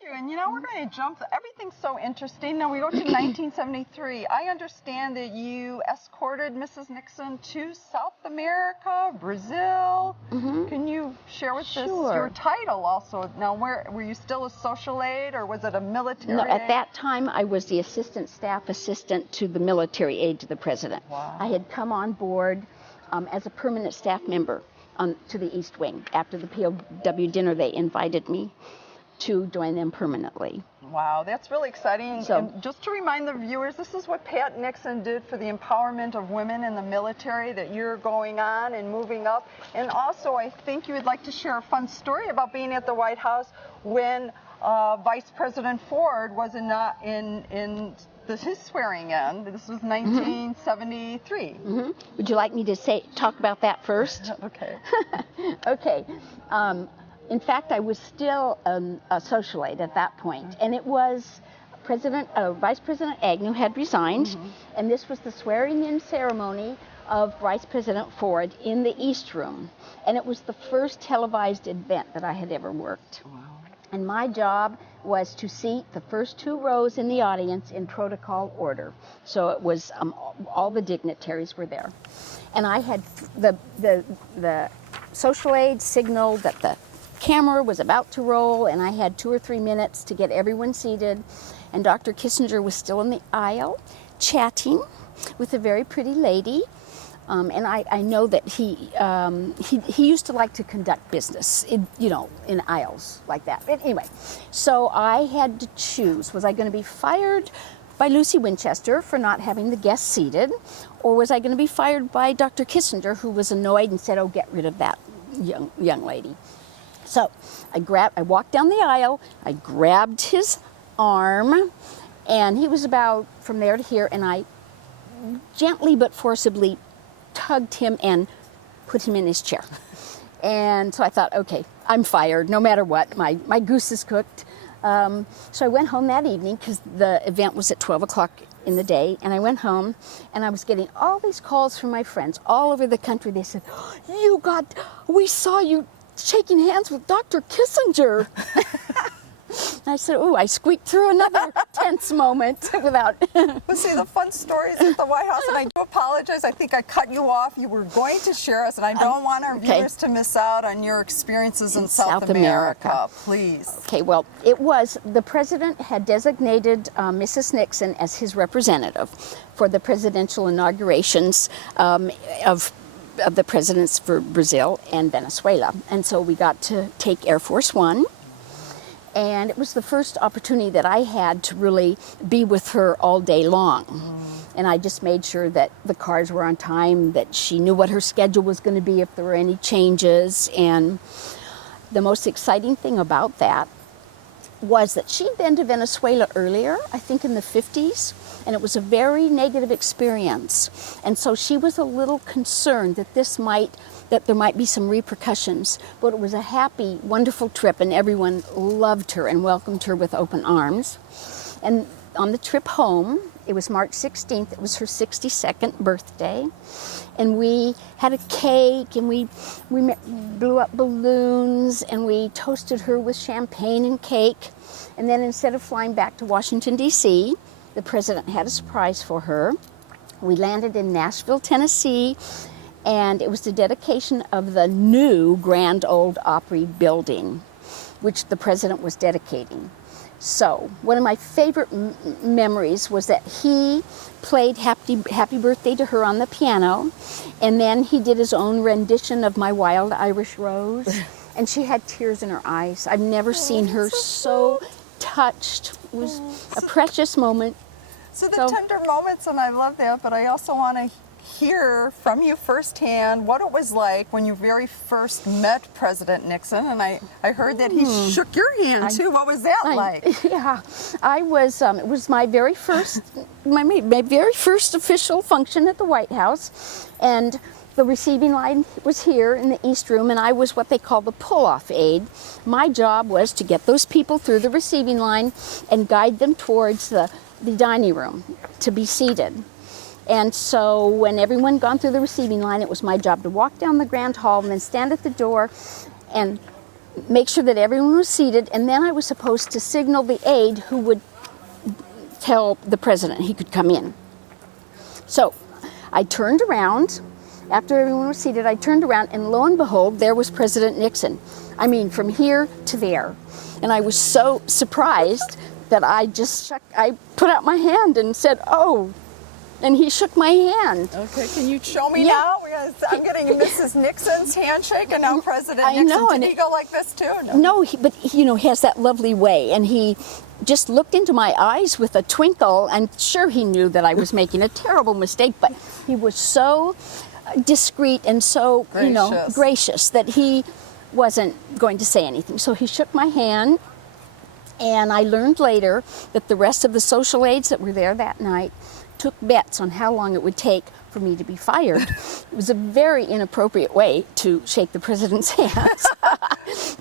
you. And we're going to jump. Everything's so interesting. Now we go to 1973. I understand that you escorted Mrs. Nixon to South America, Brazil. Can you share with us your title also? Now, were you still a social aide, or was it a military No, aide? at that time I was the assistant staff assistant to the military aide to the president. Wow. I had come on board as a permanent staff member to the East Wing. After the POW dinner, they invited me to join them permanently. Wow, that's really exciting. So, and just to remind the viewers, this is what Pat Nixon did for the empowerment of women in the military, that you're going on and moving up. And also, I think you would like to share a fun story about being at the White House when Vice President Ford was in his swearing in. This was 1973. Would you like me to talk about that first? Okay. Okay. In fact, I was still a social aide at that point, and it was Vice President Agnew had resigned, and this was the swearing-in ceremony of Vice President Ford in the East Room, and it was the first televised event that I had ever worked. Wow. And my job was to seat the first 2 rows in the audience in protocol order. So it was all the dignitaries were there, and I had the social aide signaled that the camera was about to roll, and I had 2 or 3 minutes to get everyone seated, and Dr. Kissinger was still in the aisle chatting with a very pretty lady, and I know that he used to like to conduct business in aisles like that. But anyway, so I had to choose: was I going to be fired by Lucy Winchester for not having the guests seated, or was I going to be fired by Dr. Kissinger, who was annoyed and said, "Oh, get rid of that young lady"? So I walked down the aisle, I grabbed his arm, and he was about from there to here, and I gently but forcibly tugged him and put him in his chair. And so I thought, okay, I'm fired no matter what. My goose is cooked. So I went home that evening because the event was at 12 o'clock in the day, and I went home, and I was getting all these calls from my friends all over the country. They said, we saw you shaking hands with Dr. Kissinger. I said, oh, I squeaked through another tense moment without... Well, see, the fun stories at the White House, and I do apologize, I think I cut you off. You were going to share us, and I don't want our viewers to miss out on your experiences in South America. Please. Okay, well, the president had designated Mrs. Nixon as his representative for the presidential inaugurations of the presidents for Brazil and Venezuela. And so we got to take Air Force One. And it was the first opportunity that I had to really be with her all day long. And I just made sure that the cars were on time, that she knew what her schedule was going to be if there were any changes. And the most exciting thing about that was that she'd been to Venezuela earlier, I think in the 50s, and it was a very negative experience. And so she was a little concerned that there might be some repercussions, but it was a happy, wonderful trip, and everyone loved her and welcomed her with open arms. And on the trip home, it was March 16th, it was her 62nd birthday, and we had a cake, and we blew up balloons, and we toasted her with champagne and cake. And then instead of flying back to Washington, D.C., the president had a surprise for her. We landed in Nashville, Tennessee, and it was the dedication of the new Grand Ole Opry building, which the president was dedicating. So one of my favorite memories was that he played Happy Birthday to her on the piano, and then he did his own rendition of My Wild Irish Rose, and she had tears in her eyes. I've never seen her so touched. It was a precious moment. So the tender moments, and I love that, but I also want to hear from you firsthand what it was like when you very first met President Nixon, and I heard that he shook your hand too. What was that like? Yeah, I was. It was my very first, my very first official function at the White House, and the receiving line was here in the East Room, and I was what they call the pull-off aide. My job was to get those people through the receiving line and guide them towards the dining room to be seated. And so when everyone gone through the receiving line, it was my job to walk down the Grand Hall and then stand at the door and make sure that everyone was seated, and then I was supposed to signal the aide who would tell the president he could come in. So I turned around. After everyone was seated, I turned around, and lo and behold, there was President Nixon. I mean, from here to there. And I was so surprised that I put out my hand and said, "Oh," and he shook my hand. Okay, can you show me now? I'm getting Mrs. Nixon's handshake, and now President Nixon. I know, Did he go like this too? No, but he has that lovely way, and he just looked into my eyes with a twinkle. I'm sure he knew that I was making a terrible mistake, but he was so discreet and so gracious that he wasn't going to say anything. So he shook my hand, and I learned later that the rest of the social aides that were there that night took bets on how long it would take for me to be fired. It was a very inappropriate way to shake the president's hands.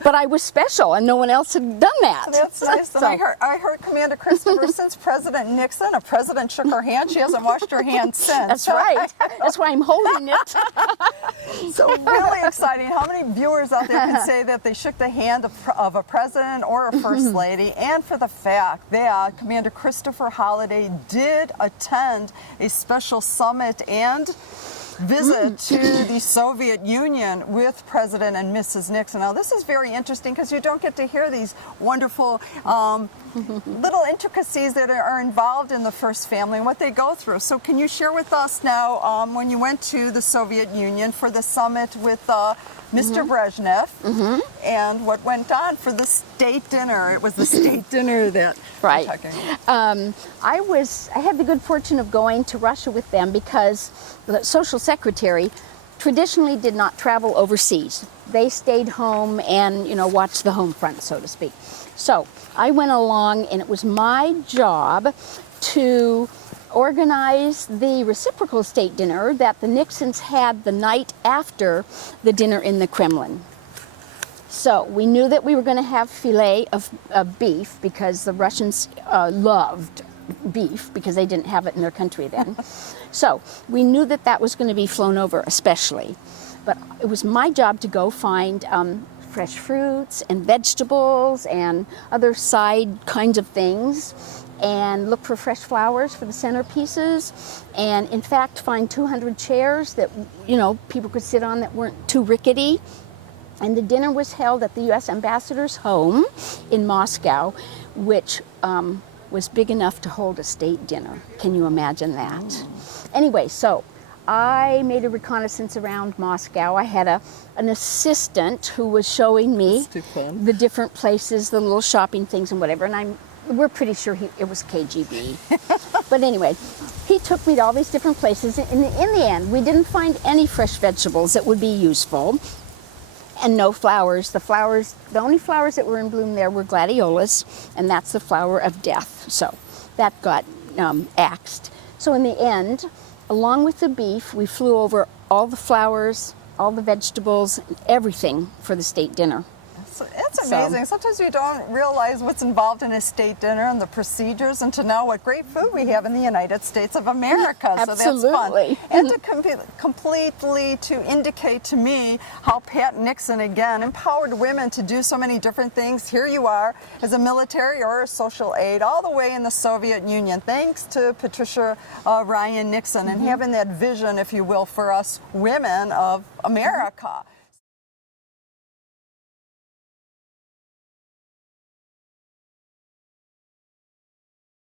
But I was special, and no one else had done that. That's nice. And I heard Commander Christopher, since President Nixon, a president shook her hand, she hasn't washed her hand since. That's right. That's why I'm holding it. So really exciting. How many viewers out there can say that they shook the hand of a president or a first lady? And for the fact that Commander Christopher Holliday did attend a special summit and visit to the Soviet Union with President and Mrs. Nixon. Now, this is very interesting because you don't get to hear these wonderful little intricacies that are involved in the first family and what they go through. So can you share with us now when you went to the Soviet Union for the summit with Mr. Brezhnev and what went on for the state dinner? It was the state dinner that right. I had the good fortune of going to Russia with them because the social secretary traditionally did not travel overseas. They stayed home and watched the home front, so to speak. So I went along, and it was my job to organize the reciprocal state dinner that the Nixons had the night after the dinner in the Kremlin. So we knew that we were going to have filet of beef because the Russians loved beef because they didn't have it in their country then. So we knew that that was going to be flown over especially. But it was my job to go find fresh fruits and vegetables and other side kinds of things, and look for fresh flowers for the centerpieces, and in fact find 200 chairs that people could sit on that weren't too rickety. And the dinner was held at the U.S. Ambassador's home in Moscow, which was big enough to hold a state dinner. Can you imagine that? Anyway, so I made a reconnaissance around Moscow. I had an assistant who was showing me the different places, the little shopping things and whatever, and we're pretty sure it was KGB. But anyway, he took me to all these different places. In the end, we didn't find any fresh vegetables that would be useful, and no flowers. The only flowers that were in bloom there were gladiolas, and that's the flower of death. So that got axed. So in the end, along with the beef, we flew over all the flowers, all the vegetables, everything for the state dinner. It's amazing. Sometimes you don't realize what's involved in a state dinner and the procedures, and to know what great food we have in the United States of America. Absolutely. So that's fun. And to completely to indicate to me how Pat Nixon, again, empowered women to do so many different things. Here you are as a military or a social aide all the way in the Soviet Union, thanks to Patricia Ryan Nixon and having that vision, if you will, for us women of America.